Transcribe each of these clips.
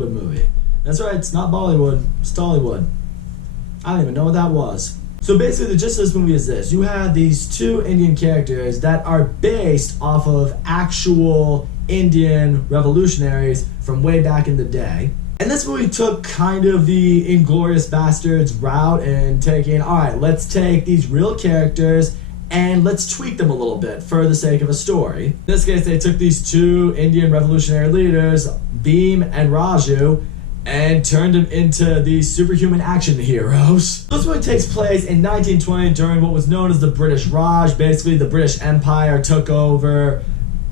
Tollywood movie. That's right, it's not Bollywood, it's Tollywood. I don't even know what that was. So basically the gist of this movie is this. You have these two Indian characters that are based off of actual Indian revolutionaries from way back in the day. And this movie took kind of the Inglourious Bastards route and taking, alright, let's take these real characters and let's tweak them a little bit for the sake of a story. In this case, they took these two Indian revolutionary leaders, Bhim and Raju, and turned them into these superhuman action heroes. This movie takes place in 1920 during what was known as the British Raj. Basically, the British Empire took over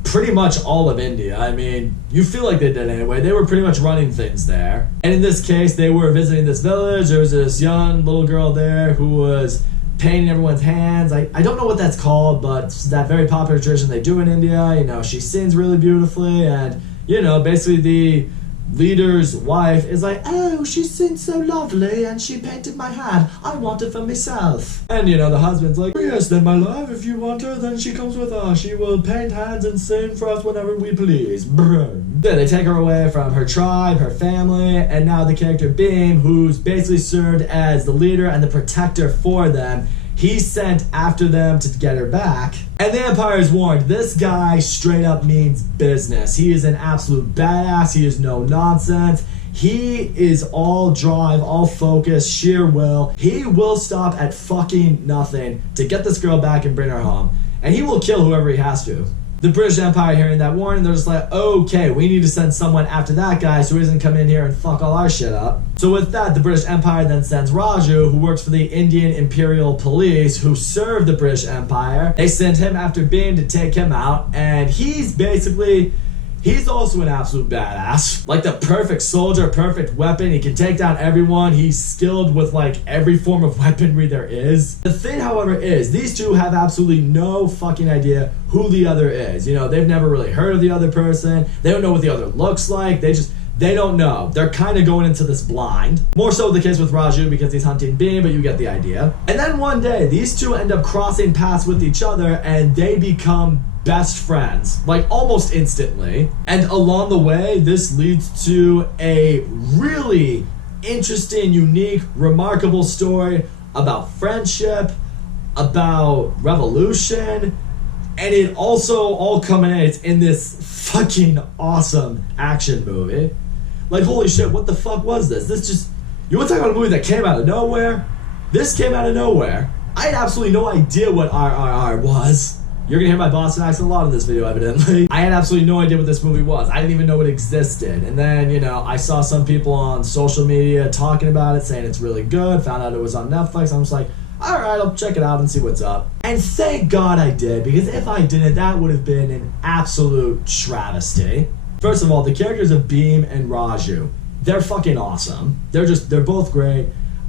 pretty much all of India. I mean, you feel like they did anyway. They were pretty much running things there. And in this case, they were visiting this village. There was this young little girl there who was painting everyone's hands. I don't know what that's called, but it's that very popular tradition they do in India. You know, she sings really beautifully, and, you know, basically the leader's wife is like, oh, she sings so lovely and she painted my hand. I want it for myself. And, you know, the husband's like, yes, then my love, if you want her, then she comes with us. She will paint hands and sing for us whenever we please. Then they take her away from her tribe, her family, and now the character Bhim, who's basically served as the leader and the protector for them, he's sent after them to get her back. And the Empire is warned, this guy straight up means business. He is an absolute badass. He is no nonsense. He is all drive, all focus, sheer will. He will stop at fucking nothing to get this girl back and bring her home. And he will kill whoever he has to. The British Empire hearing that warning, they're just like, okay, we need to send someone after that guy so he doesn't come in here and fuck all our shit up. So with that, the British Empire then sends Raju, who works for the Indian Imperial Police, who serve the British Empire. They send him after Bhim to take him out, and he's also an absolute badass. Like the perfect soldier, perfect weapon. He can take down everyone. He's skilled with like every form of weaponry there is. The thing, however, is these two have absolutely no fucking idea who the other is. You know, they've never really heard of the other person. They don't know what the other looks like. They don't know. They're kind of going into this blind. More so the case with Raju because he's hunting Bhim, but you get the idea. And then one day, these two end up crossing paths with each other and they become best friends, like almost instantly. And along the way, this leads to a really interesting, unique, remarkable story about friendship, about revolution, and it also all culminates in this fucking awesome action movie. Like, holy shit, what the fuck was this? You want to talk about a movie that came out of nowhere? This came out of nowhere. I had absolutely no idea what RRR was. You're gonna hear my Boston accent a lot in this video, evidently. I had absolutely no idea what this movie was. I didn't even know it existed. And then, you know, I saw some people on social media talking about it, saying it's really good, found out it was on Netflix. I'm just like, alright, I'll check it out and see what's up. And thank God I did, because if I didn't, that would have been an absolute travesty. First of all, the characters of Bhim and Raju, they're fucking awesome. They're both great.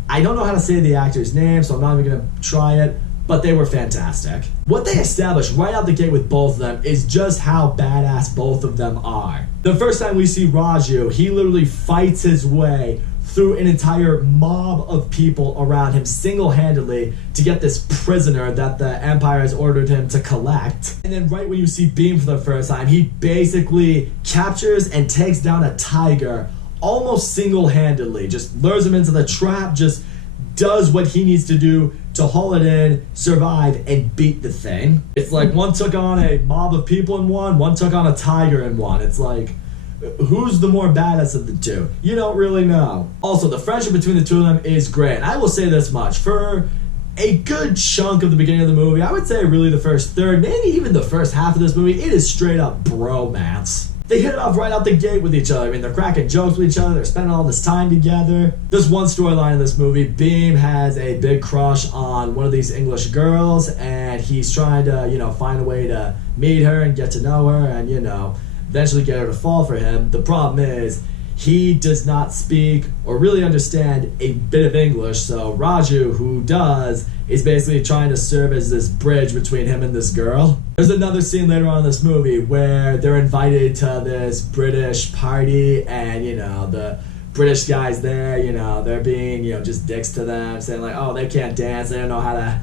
I don't know how to say the actor's name, so I'm not even gonna try it, but they were fantastic. What they established right out the gate with both of them is just how badass both of them are. The first time we see Raju, he literally fights his way through an entire mob of people around him single-handedly to get this prisoner that the Empire has ordered him to collect. And then right when you see Bhim for the first time, he basically captures and takes down a tiger almost single-handedly, just lures him into the trap, just does what he needs to do to haul it in, survive, and beat the thing. It's like one took on a mob of people in one took on a tiger in one. It's like, who's the more badass of the two? You don't really know. Also, the friendship between the two of them is great. And I will say this much, for a good chunk of the beginning of the movie, I would say really the first third, maybe even the first half of this movie, it is straight up bromance. They hit it off right out the gate with each other. I mean, they're cracking jokes with each other. They're spending all this time together. There's one storyline in this movie. Bhim has a big crush on one of these English girls, and he's trying to, you know, find a way to meet her and get to know her and, you know, eventually get her to fall for him. The problem is he does not speak or really understand a bit of English, so Raju, who does, is basically trying to serve as this bridge between him and this girl. There's another scene later on in this movie where they're invited to this British party, and, you know, the British guys there, you know, they're being, you know, just dicks to them, saying like, oh, they can't dance, they don't know how to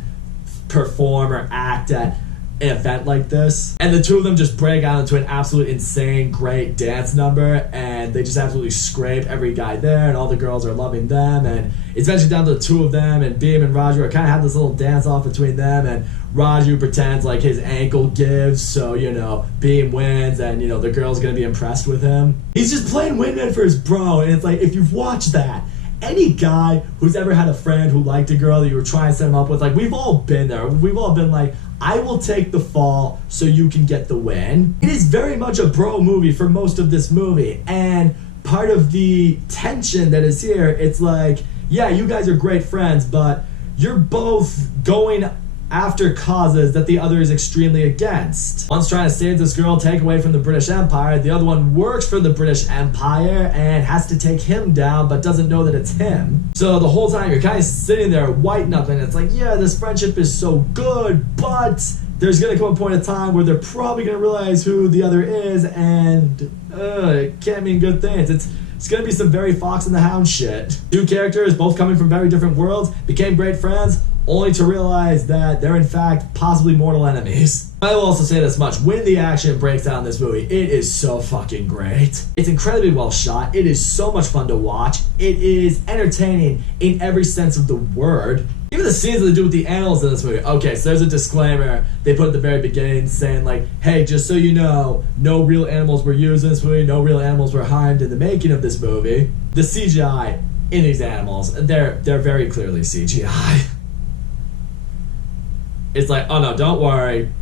perform or act at an event like this, and the two of them just break out into an absolute insane great dance number, and they just absolutely scrape every guy there, and all the girls are loving them, and it's eventually down to the two of them, and Beam and Raju are kind of have this little dance off between them, and Raju pretends like his ankle gives, so Beam wins, and the girl's gonna be impressed with him. He's just playing wingman for his bro, and it's like, if you've watched that, any guy who's ever had a friend who liked a girl that you were trying to set him up with, like, we've all been there. We've all been like, I will take the fall so you can get the win. It is very much a bro movie for most of this movie, and part of the tension that is here, it's like, yeah, you guys are great friends, but you're both going after causes that the other is extremely against. One's trying to save this girl, take away from the British Empire. The other one works for the British Empire and has to take him down, but doesn't know that it's him. So the whole time you're kind of sitting there white knuckling. It's like, yeah, this friendship is so good, but there's gonna come a point in time where they're probably gonna realize who the other is, and it can't mean good things. It's gonna be some very Fox and the Hound shit. Two characters, both coming from very different worlds, became great friends, only to realize that they're in fact possibly mortal enemies. I will also say this much, when the action breaks down in this movie, it is so fucking great. It's incredibly well shot, it is so much fun to watch, it is entertaining in every sense of the word. Even the scenes that they do with the animals in this movie. Okay, so there's a disclaimer they put at the very beginning saying like, hey, just so you know, no real animals were used in this movie, no real animals were harmed in the making of this movie. The CGI in these animals, they're very clearly CGI. It's like, oh no, don't worry.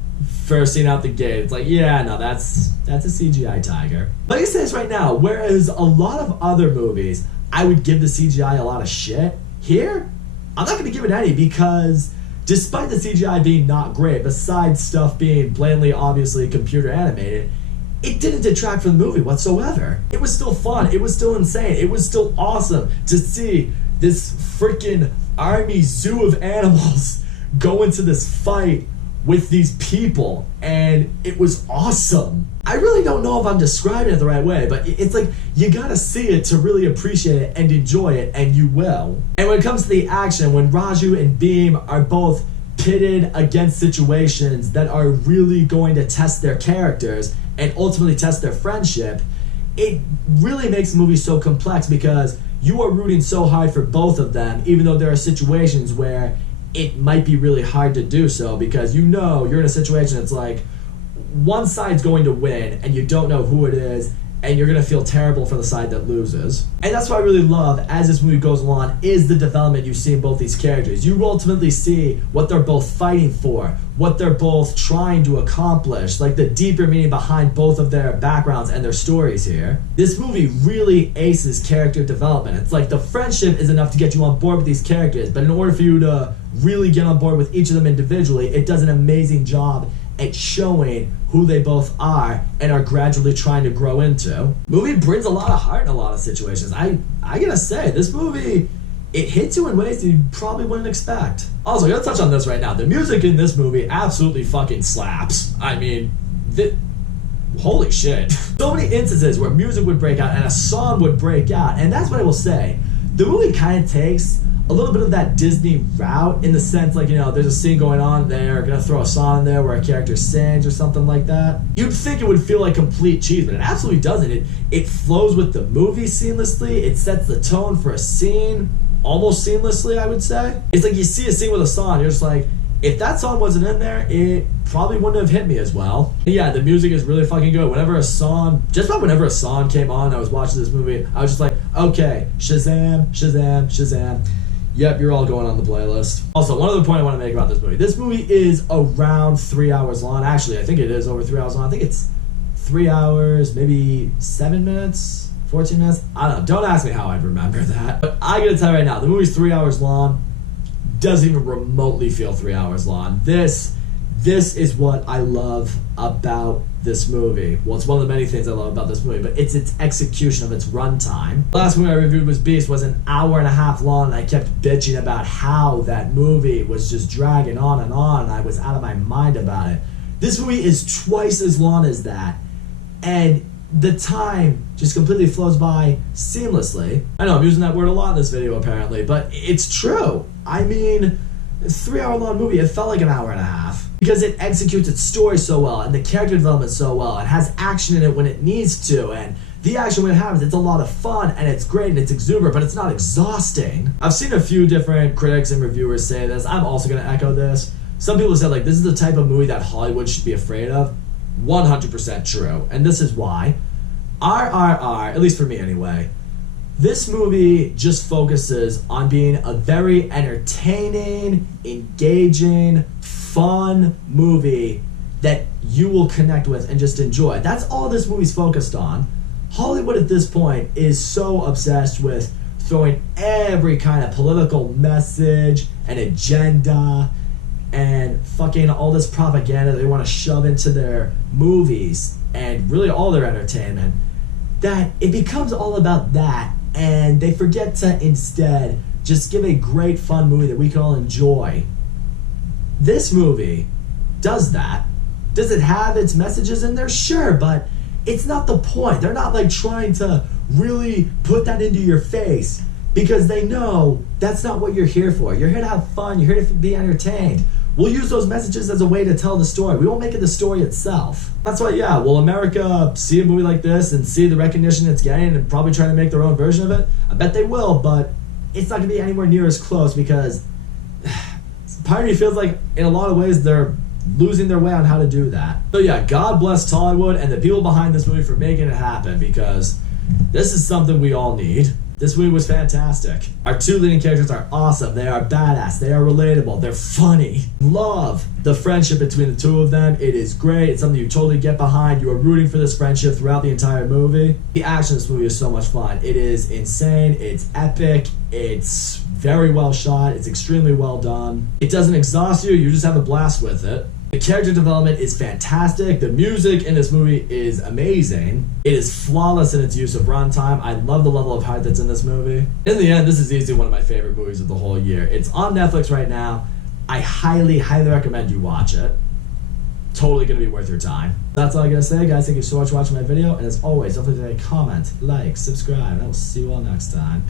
First scene out the gate, it's like, yeah, no, that's a CGI tiger. Let me say this right now, whereas a lot of other movies, I would give the CGI a lot of shit, here, I'm not going to give it any, because despite the CGI being not great, besides stuff being blatantly, obviously computer animated, it didn't detract from the movie whatsoever. It was still fun, it was still insane, it was still awesome to see this freaking army zoo of animals go into this fight with these people, and it was awesome. I really don't know if I'm describing it the right way, but it's like, you gotta see it to really appreciate it and enjoy it, and you will. And when it comes to the action, when Raju and Beam are both pitted against situations that are really going to test their characters and ultimately test their friendship, it really makes the movie so complex, because you are rooting so hard for both of them, even though there are situations where it might be really hard to do so, because you're in a situation that's like, one side's going to win and you don't know who it is, and you're gonna feel terrible for the side that loses. And that's what I really love as this movie goes along, is the development you see in both these characters. You ultimately see what they're both fighting for, what they're both trying to accomplish, like the deeper meaning behind both of their backgrounds and their stories here. This movie really aces character development. It's like the friendship is enough to get you on board with these characters, but in order for you to really get on board with each of them individually, it does an amazing job at showing who they both are and are gradually trying to grow into. Movie brings a lot of heart in a lot of situations. I gotta say, this movie, it hits you in ways you probably wouldn't expect. Also, I gotta touch on this right now. The music in this movie absolutely fucking slaps. I mean, holy shit. So many instances where music would break out and a song would break out, and that's what I will say. The movie kind of takes a little bit of that Disney route, in the sense like, there's a scene going on, they're gonna throw a song in there where a character sings or something like that. You'd think it would feel like complete cheese, but it absolutely doesn't. It flows with the movie seamlessly, it sets the tone for a scene almost seamlessly, I would say. It's like you see a scene with a song, you're just like, if that song wasn't in there, it probably wouldn't have hit me as well. And yeah, the music is really fucking good. Just about whenever a song came on, I was watching this movie, I was just like, okay, Shazam, Shazam, Shazam. Yep, you're all going on the playlist. Also, one other point I want to make about this movie. This movie is around 3 hours long. Actually, I think it is over 3 hours long. I think it's 3 hours, maybe 7 minutes, 14 minutes. I don't know. Don't ask me how I'd remember that. But I gotta tell you right now, the movie's 3 hours long. Doesn't even remotely feel 3 hours long. This is what I love about this movie. Well, it's one of the many things I love about this movie, but it's its execution of its runtime. The last movie I reviewed was Beast, was an hour and a half long, and I kept bitching about how that movie was just dragging on, and I was out of my mind about it. This movie is twice as long as that, and the time just completely flows by seamlessly. I know I'm using that word a lot in this video apparently, but it's true. I mean, A 3-hour long movie, it felt like an hour and a half. Because it executes its story so well, and the character development so well, and has action in it when it needs to, and the action when it happens, it's a lot of fun, and it's great, and it's exuberant, but it's not exhausting. I've seen a few different critics and reviewers say this. I'm also going to echo this. Some people said, like, this is the type of movie that Hollywood should be afraid of. 100% true. And this is why. RRR, at least for me anyway, this movie just focuses on being a very entertaining, engaging, fun movie that you will connect with and just enjoy. That's all this movie's focused on. Hollywood at this point is so obsessed with throwing every kind of political message and agenda and fucking all this propaganda they want to shove into their movies and really all their entertainment, that it becomes all about that, and they forget to instead just give a great fun movie that we can all enjoy. This movie does that. Does it have its messages in there? Sure, but it's not the point. They're not like trying to really put that into your face, because they know that's not what you're here for. You're here to have fun. You're here to be entertained. We'll use those messages as a way to tell the story. We won't make it the story itself. That's why, yeah, will America see a movie like this and see the recognition it's getting and probably try to make their own version of it? I bet they will, but it's not going to be anywhere near as close, because part of me feels like in a lot of ways they're losing their way on how to do that. So yeah, God bless Tollywood and the people behind this movie for making it happen, because this is something we all need. This movie was fantastic. Our two leading characters are awesome. They are badass. They are relatable. They're funny. Love the friendship between the two of them. It is great. It's something you totally get behind. You are rooting for this friendship throughout the entire movie. The action in this movie is so much fun. It is insane. It's epic. It's very well shot. It's extremely well done. It doesn't exhaust you. You just have a blast with it. The character development is fantastic. The music in this movie is amazing. It is flawless in its use of runtime. I love the level of heart that's in this movie. In the end, this is easily one of my favorite movies of the whole year. It's on Netflix right now. I highly, highly recommend you watch it. Totally gonna be worth your time. That's all I gotta say, guys. Thank you so much for watching my video. And as always, don't forget to comment, like, subscribe, and I will see you all next time.